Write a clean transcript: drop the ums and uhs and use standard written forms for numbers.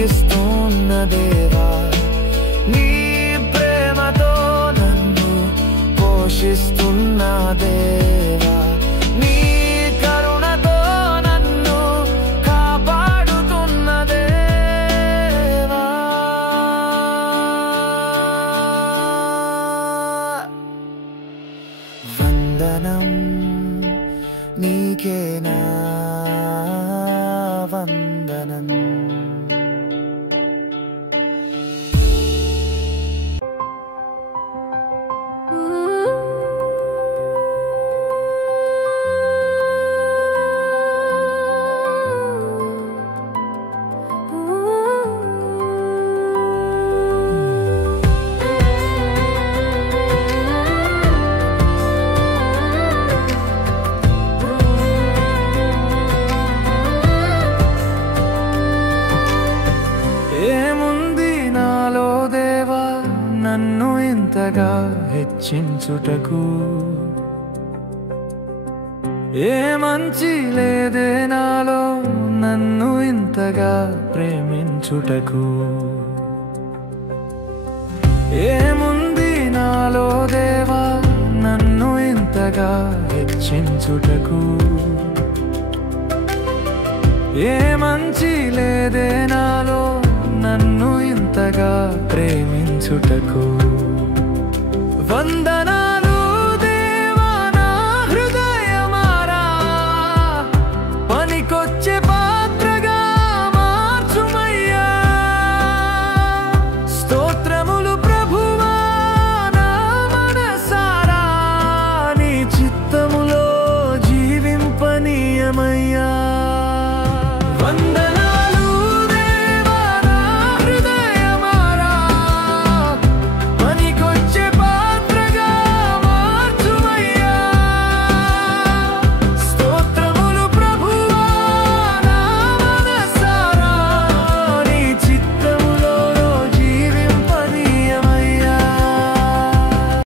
రక్షిస్తున్న దేవా, నీ ప్రేమతో నన్ను పోషిస్తున్న దేవా, నీ కరుణతో నన్ను కాపాడుతున్న దేవా. వందనం నీకే నా వందనం. ఏముంది నాలో దేవా నన్ను ఇంతగా హెచ్చించుటకు, ఏ మంచి లేదే నాలో నన్ను ఇంతగా ప్రేమించుటకు. ఏముంది నాలో దేవా నన్ను ఇంతగా హెచ్చించుటకు, ఏ మంచి లేదే నాలో నన్ను ఇంతగా ప్రేమించుటకు.